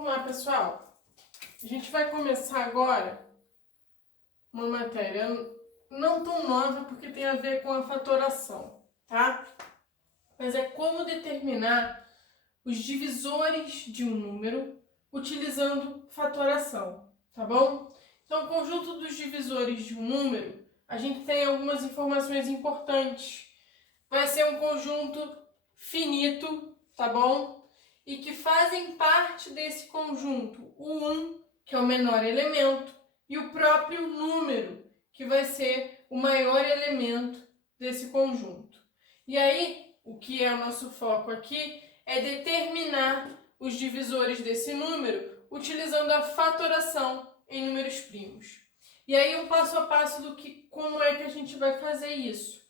Vamos lá, pessoal. A gente vai começar agora uma matéria não tão nova, porque tem a ver com a fatoração, tá? Mas é como determinar os divisores de um número utilizando fatoração, tá bom? Então, o conjunto dos divisores de um número, a gente tem algumas informações importantes. Vai ser um conjunto finito, tá bom? E que fazem parte desse conjunto o 1, que é o menor elemento, e o próprio número, que vai ser o maior elemento desse conjunto. E aí, o que é o nosso foco aqui é determinar os divisores desse número utilizando a fatoração em números primos. E aí, um passo a passo do que, como é que a gente vai fazer isso.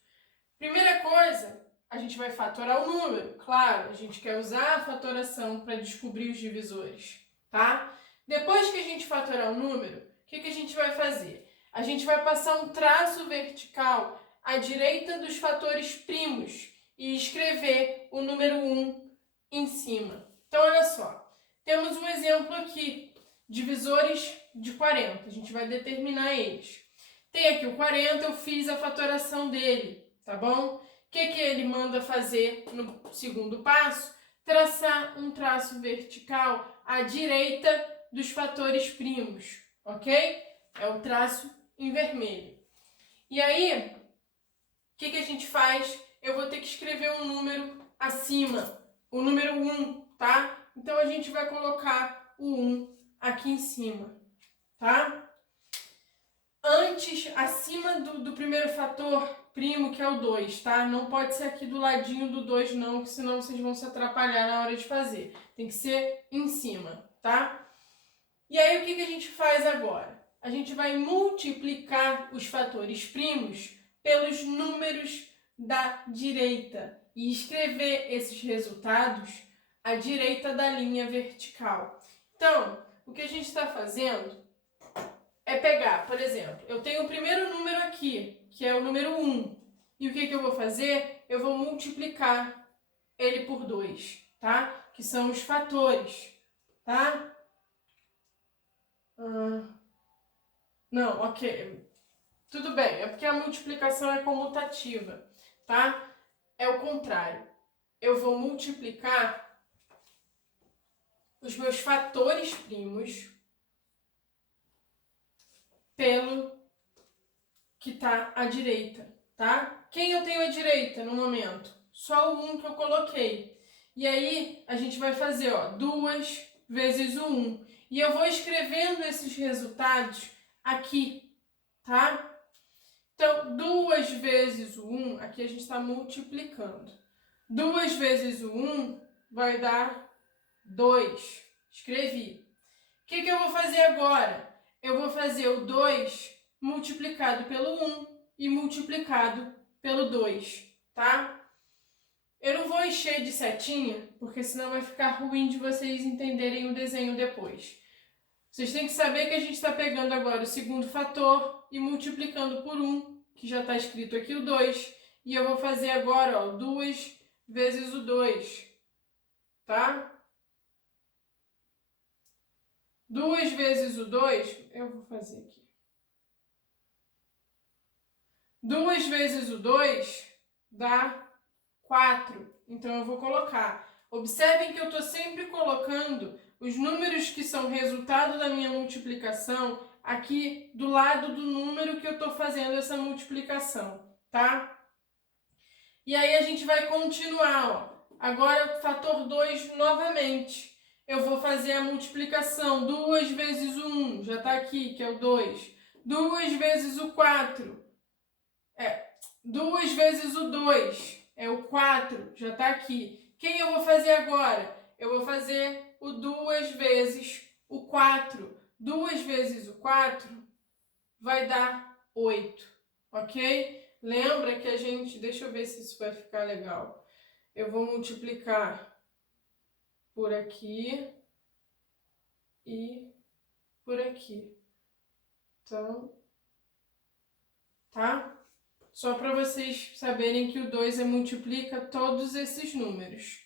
Primeira coisa, a gente vai fatorar o número. Claro, a gente quer usar a fatoração para descobrir os divisores, tá? Depois que a gente fatorar o número, o que a gente vai fazer? A gente vai passar um traço vertical à direita dos fatores primos e escrever o número 1 em cima. Então, olha só. Temos um exemplo aqui, divisores de 40. A gente vai determinar eles. Tem aqui o 40, eu fiz a fatoração dele, tá bom? O que ele manda fazer no segundo passo? Traçar um traço vertical à direita dos fatores primos, ok? É o traço em vermelho. E aí, o que a gente faz? Eu vou ter que escrever um número acima, o número 1, tá? Então, a gente vai colocar o 1 aqui em cima, tá? Antes, acima do primeiro fator primo, que é o 2, tá? Não pode ser aqui do ladinho do 2 não, que senão vocês vão se atrapalhar na hora de fazer. Tem que ser em cima, tá? E aí, o que a gente faz agora? A gente vai multiplicar os fatores primos pelos números da direita e escrever esses resultados à direita da linha vertical. Então, o que a gente está fazendo é pegar, por exemplo, eu tenho o primeiro número aqui, que é o número 1. E o que eu vou fazer? Eu vou multiplicar ele por 2, tá? Que são os fatores, tá? Não, ok. Tudo bem, é porque a multiplicação é comutativa, tá? É o contrário. Eu vou multiplicar os meus fatores primos pelo que está à direita, tá? Quem eu tenho à direita no momento? Só o 1 que eu coloquei. E aí, a gente vai fazer, ó, 2 vezes o 1. E eu vou escrevendo esses resultados aqui, tá? Então, 2 vezes o 1, aqui a gente está multiplicando. 2 vezes o 1 vai dar 2. Escrevi. O que eu vou fazer agora? Eu vou fazer o 2 multiplicado pelo 1 e multiplicado pelo 2, tá? Eu não vou encher de setinha, porque senão vai ficar ruim de vocês entenderem o desenho depois. Vocês têm que saber que a gente está pegando agora o segundo fator e multiplicando por 1, que já está escrito aqui o 2. E eu vou fazer agora, ó, 2 vezes o 2, tá? 2 vezes o 2, eu vou fazer aqui. 2 vezes o 2 dá 4. Então, eu vou colocar. Observem que eu estou sempre colocando os números que são resultado da minha multiplicação aqui do lado do número que eu estou fazendo essa multiplicação, tá? E aí, a gente vai continuar, ó. Agora, o fator 2 novamente. Eu vou fazer a multiplicação. 2 vezes o 1, já está aqui, que é o 2. 2 vezes o 4. 2 vezes o 2 é o 4, já está aqui. Quem eu vou fazer agora? Eu vou fazer o 2 vezes o 4. 2 vezes o 4 vai dar 8, ok? Lembra que a gente... Deixa eu ver se isso vai ficar legal. Eu vou multiplicar por aqui e por aqui. Então, tá? Só para vocês saberem que o 2 multiplica todos esses números.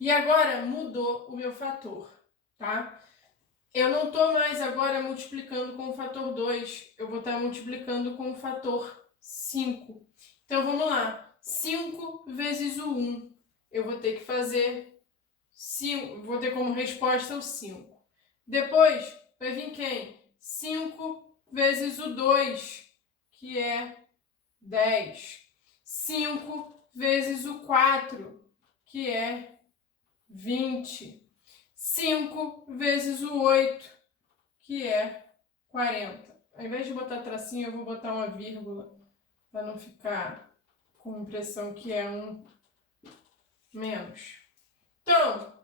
E agora mudou o meu fator. tá? Eu não estou mais agora multiplicando com o fator 2, eu vou estar multiplicando com o fator 5. Então, vamos lá. 5 vezes o 1, eu vou ter que fazer 5, vou ter como resposta o 5. Depois, vai vir quem? 5 vezes o 2, que é 10. 5 vezes o 4, que é 20. 5 vezes o 8, que é 40. Ao invés de botar tracinho, eu vou botar uma vírgula, para não ficar com a impressão que é um menos. Então,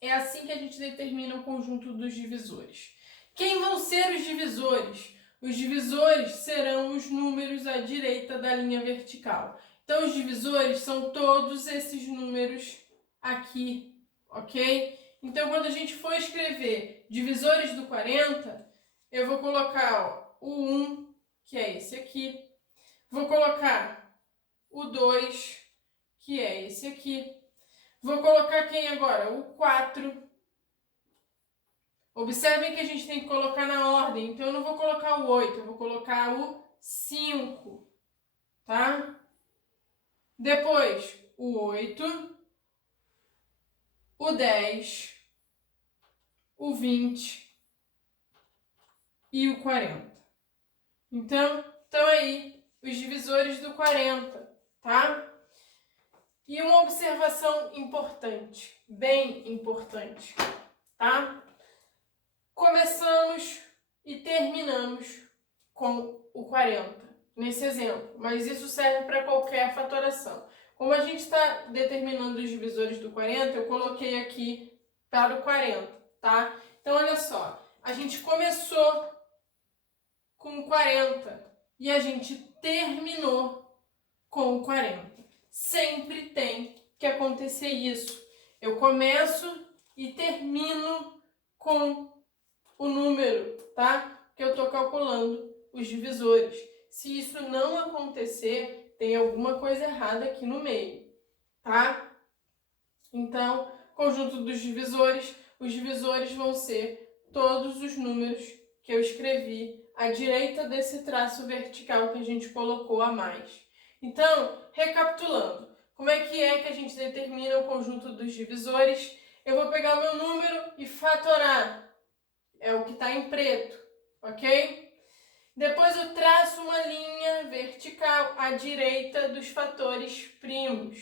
é assim que a gente determina o conjunto dos divisores. Quem vão ser os divisores? Os divisores serão os números à direita da linha vertical. Então, os divisores são todos esses números aqui, ok? Então, quando a gente for escrever divisores do 40, eu vou colocar ó, o 1, que é esse aqui. Vou colocar o 2, que é esse aqui. Vou colocar quem agora? O 4. Observem que a gente tem que colocar na ordem. Então, eu não vou colocar o 8, eu vou colocar o 5, tá? Depois, o 8, o 10, o 20 e o 40. Então, estão aí os divisores do 40, tá? E uma observação importante, bem importante, tá? Começamos e terminamos com o 40, nesse exemplo, mas isso serve para qualquer fatoração. Como a gente está determinando os divisores do 40, eu coloquei aqui para o 40, tá? Então, olha só, a gente começou com 40 e a gente terminou com 40. Sempre tem que acontecer isso. Eu começo e termino com o número, tá? Que eu estou calculando os divisores. Se isso não acontecer, tem alguma coisa errada aqui no meio, tá? Então, conjunto dos divisores, os divisores vão ser todos os números que eu escrevi à direita desse traço vertical que a gente colocou a mais. Então, recapitulando, como é que a gente determina o conjunto dos divisores? Eu vou pegar o meu número e fatorar. É o que está em preto, ok? Depois eu traço uma linha vertical à direita dos fatores primos.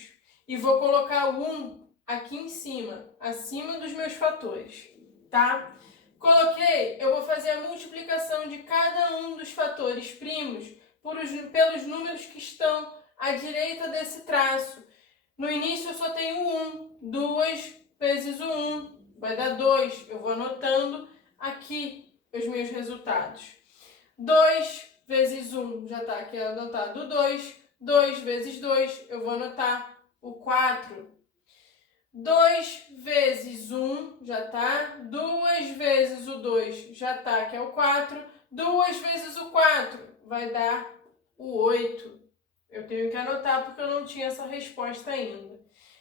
E vou colocar o 1 aqui em cima, acima dos meus fatores, tá? Coloquei, eu vou fazer a multiplicação de cada um dos fatores primos pelos números que estão à direita desse traço. No início eu só tenho 1, 2 vezes o 1, vai dar 2. Eu vou anotando aqui os meus resultados. 2 vezes 1, já está aqui anotado o 2. 2 vezes 2, eu vou anotar o 4. 2 vezes 1, já está. 2 vezes o 2, já está, que é o 4. 2 vezes o 4, vai dar o 8. Eu tenho que anotar porque eu não tinha essa resposta ainda.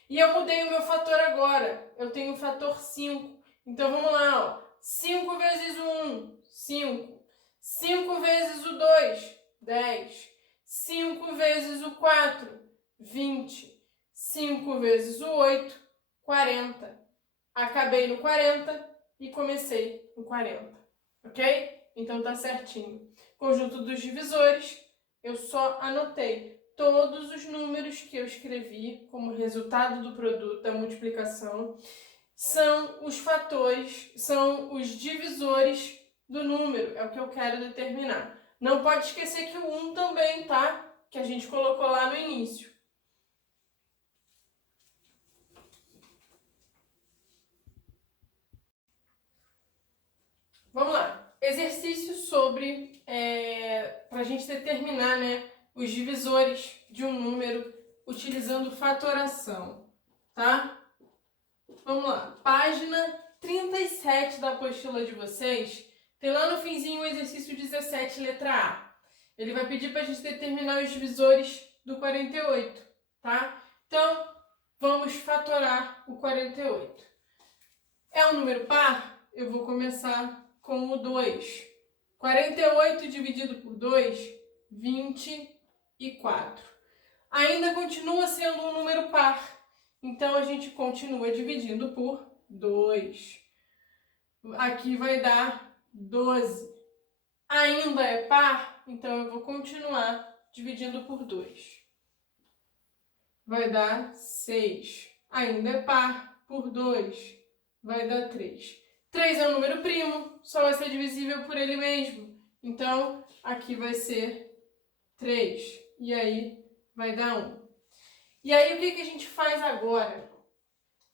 E eu mudei o meu fator agora. Eu tenho o fator 5. Então, vamos lá, ó. 5 vezes o 1, 5. 5 vezes o 2, 10. 5 vezes o 4, 20. 5 vezes o 8, 40. Acabei no 40 e comecei no 40. Ok? Então tá certinho. Conjunto dos divisores, eu só anotei todos os números que eu escrevi como resultado do produto da multiplicação. São os fatores, são os divisores do número, é o que eu quero determinar. Não pode esquecer que o 1 também, tá? Que a gente colocou lá no início. Vamos lá. Exercício sobre, para a gente determinar, né, os divisores de um número utilizando fatoração, tá? Vamos lá. Página 37 da apostila de vocês, tem lá no finzinho o exercício 17, letra A. Ele vai pedir para a gente determinar os divisores do 48, tá? Então, vamos fatorar o 48. É um número par, eu vou começar com o 2. 48 dividido por 2, 24. Ainda continua sendo um número par, então a gente continua dividindo por 2. Aqui vai dar 12. Ainda é par, então eu vou continuar dividindo por 2. Vai dar 6. Ainda é par, por 2, vai dar 3. 3 é um número primo, só vai ser divisível por ele mesmo. Então, aqui vai ser 3. E aí, vai dar 1. E aí, o que a gente faz agora?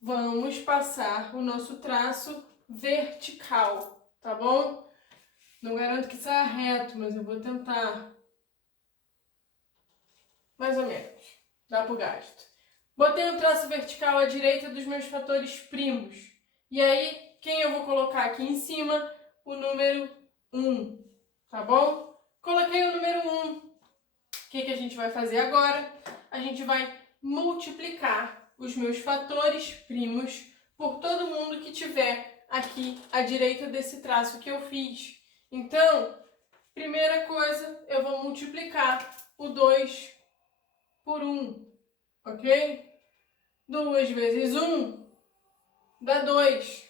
Vamos passar o nosso traço vertical, tá bom? Não garanto que saia reto, mas eu vou tentar. Mais ou menos. Dá pro gasto. Botei um traço vertical à direita dos meus fatores primos. E aí, quem eu vou colocar aqui em cima? O número 1, tá bom? Coloquei o número 1. O que a gente vai fazer agora? A gente vai multiplicar os meus fatores primos por todo mundo que tiver aqui à direita desse traço que eu fiz. Então, primeira coisa, eu vou multiplicar o 2 por 1, ok? 2 vezes 1 dá 2.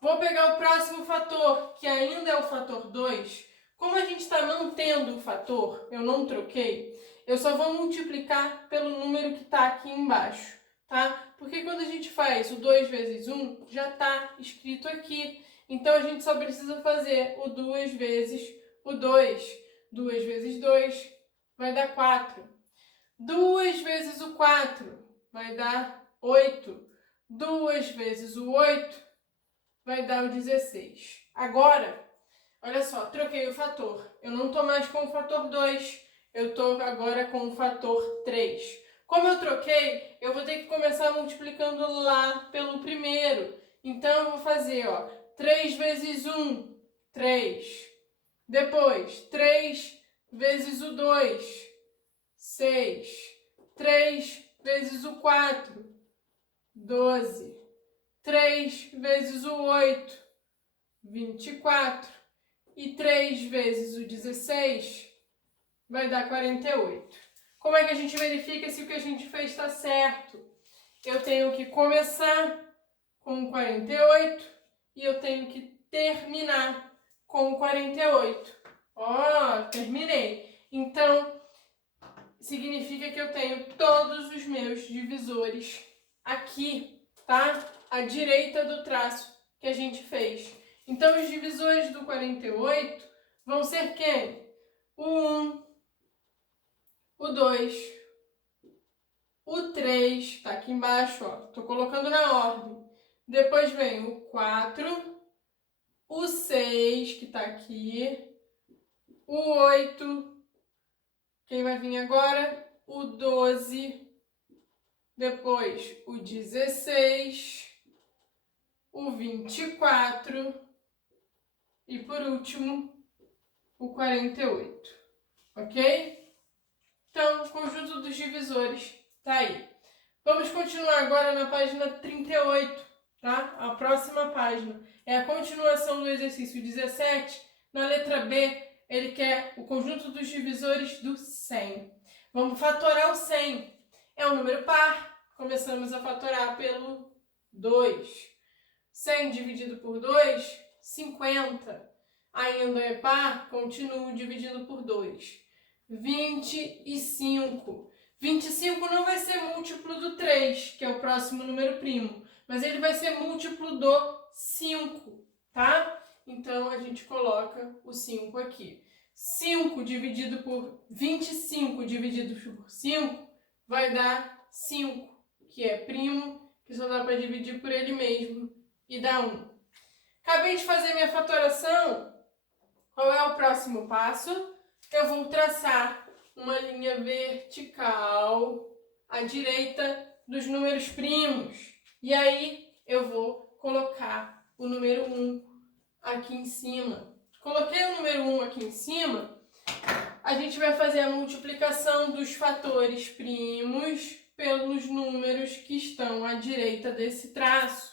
Vou pegar o próximo fator, que ainda é o fator 2. Como a gente está mantendo o fator, eu não troquei, eu só vou multiplicar pelo número que está aqui embaixo, tá? Porque quando a gente faz o 2 vezes 1, já está escrito aqui. Então, a gente só precisa fazer o 2 vezes o 2. 2 vezes 2 vai dar 4. 2 vezes o 4 vai dar 8. 2 vezes o 8 vai dar o 16. Agora, olha só, troquei o fator. Eu não estou mais com o fator 2, eu estou agora com o fator 3. Como eu troquei, eu vou ter que começar multiplicando lá pelo primeiro. Então, eu vou fazer, ó, 3 vezes 1, 3. Depois, 3 vezes o 2, 6. 3 vezes o 4, 12. 3 vezes o 8, 24. E 3 vezes o 16 vai dar 48. Como é que a gente verifica se o que a gente fez está certo? Eu tenho que começar com 48 e eu tenho que terminar com 48. Ó, terminei. Então, significa que eu tenho todos os meus divisores aqui, tá? À direita do traço que a gente fez. Então, os divisores do 48 vão ser quem? O 1, o 2, o 3, tá aqui embaixo, ó. Tô colocando na ordem. Depois vem o 4, o 6, que tá aqui, o 8, quem vai vir agora? O 12, depois o 16, o 24 e, por último, o 48, ok? Então, o conjunto dos divisores tá aí. Vamos continuar agora na página 38, tá? A próxima página é a continuação do exercício 17. Na letra B, ele quer o conjunto dos divisores do 100. Vamos fatorar o 100. É um número par. Começamos a fatorar pelo 2. 100 dividido por 2, 50. Ainda é par, continuo dividindo por 2. 25. 25 não vai ser múltiplo do 3, que é o próximo número primo, mas ele vai ser múltiplo do 5, tá? Então, a gente coloca o 5 aqui. 5 dividido por 25 dividido por 5 vai dar 5, que é primo, que só dá para dividir por ele mesmo, e dá 1. Acabei de fazer minha fatoração. Qual é o próximo passo? Eu vou traçar uma linha vertical à direita dos números primos. E aí eu vou colocar o número 1 aqui em cima. Coloquei o número 1 aqui em cima, a gente vai fazer a multiplicação dos fatores primos pelos números que estão à direita desse traço.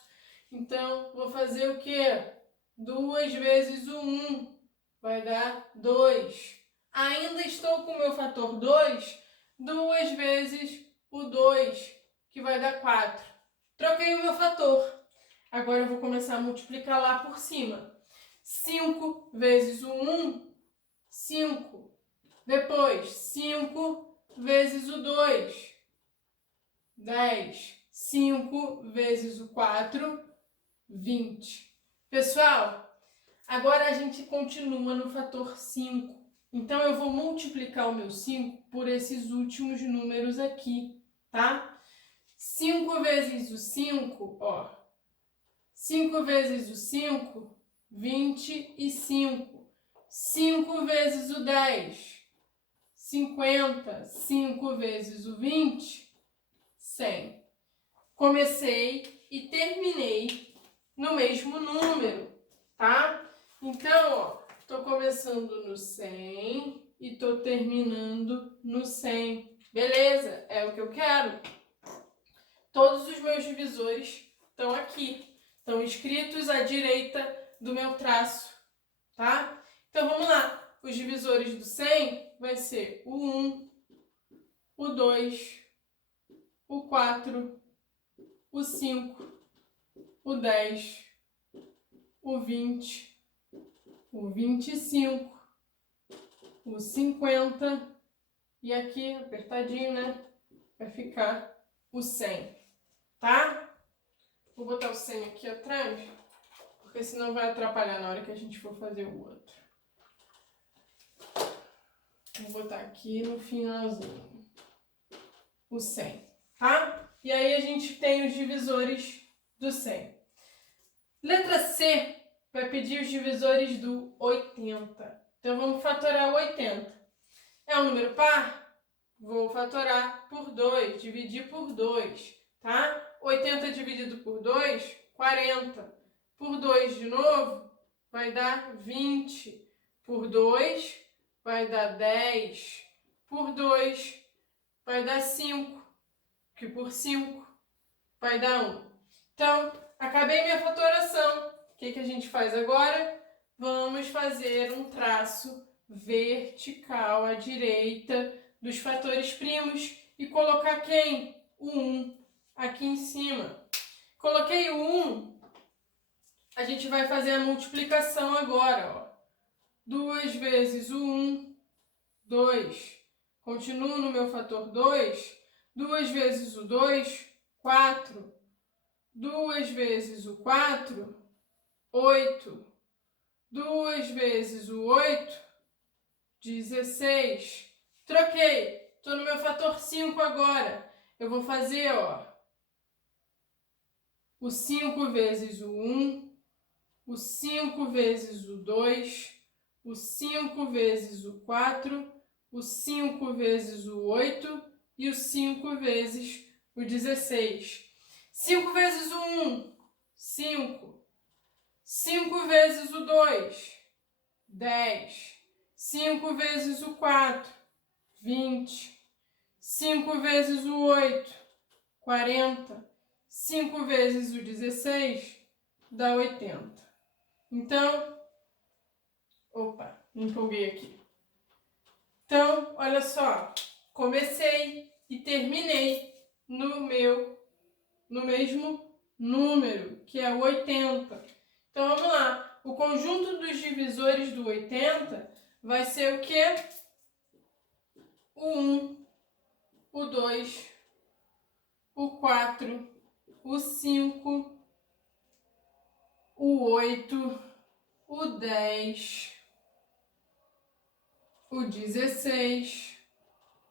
Então, vou fazer o quê? 2 vezes o 1 vai dar 2. Ainda estou com o meu fator 2, 2 vezes o 2, que vai dar 4. Troquei o meu fator. Agora eu vou começar a multiplicar lá por cima. 5 vezes o 1, 5. Depois, 5 vezes o 2, 10. 5 vezes o 4, 20. Pessoal, agora a gente continua no fator 5. Então, eu vou multiplicar o meu 5 por esses últimos números aqui, tá? 5 vezes o 5, ó. 5 vezes o 5, 25. 5 vezes o 10, 50. 5 vezes o 20, 100. Comecei e terminei no mesmo número, tá? Então, ó, tô começando no 100 e tô terminando no 100. Beleza? É o que eu quero. Todos os meus divisores estão aqui. Estão escritos à direita do meu traço, tá? Então, vamos lá. Os divisores do 100 vai ser o 1, o 2, o 4, o 5, o 10, o 20, o 25, o 50 e aqui, apertadinho, né? Vai ficar o 100, tá? Vou botar o 100 aqui atrás, porque senão vai atrapalhar na hora que a gente for fazer o outro. Vou botar aqui no finalzinho o 100, tá? E aí a gente tem os divisores do 100. Letra C vai pedir os divisores do 80. Então, vamos fatorar o 80. É um número par? Vou fatorar por 2, dividir por 2, tá? 80 dividido por 2, 40. Por 2 de novo, vai dar 20. Por 2, vai dar 10. Por 2, vai dar 5. Que por 5, vai dar 1. Então, acabei minha fatoração. O que a gente faz agora? Vamos fazer um traço vertical à direita dos fatores primos e colocar quem? O 1 aqui em cima. Coloquei o 1, a gente vai fazer a multiplicação agora, ó. 2 vezes o 1, 2. Continuo no meu fator 2. 2 vezes o 2, 4. 2 vezes o 4, 8. 2 vezes o 8, 16. Troquei. Estou no meu fator 5 agora. Eu vou fazer, ó, o 5 vezes o 1, o 5 vezes o 2, o 5 vezes o 4, o 5 vezes o 8 e o 5 vezes o 16. 5 vezes o 1, 5. 5 vezes o 2, 10. 5 vezes o 4, 20. 5 vezes o 8, 40. 5 vezes o 16, dá 80. Então, opa, me empolguei aqui. Então, olha só, comecei e terminei no mesmo número, que é o 80. Então, vamos lá. O conjunto dos divisores do 80 vai ser o quê? O 1, o 2, o 4, o 5, o 8, o 10, o 16,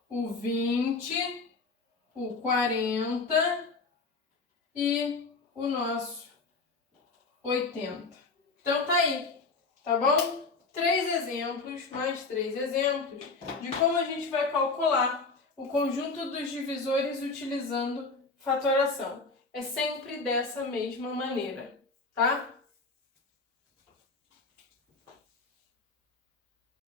o 20, o 40 e o nosso 80. Então, tá aí, tá bom? 3 exemplos, mais 3 exemplos, de como a gente vai calcular o conjunto dos divisores utilizando fatoração. É sempre dessa mesma maneira, tá?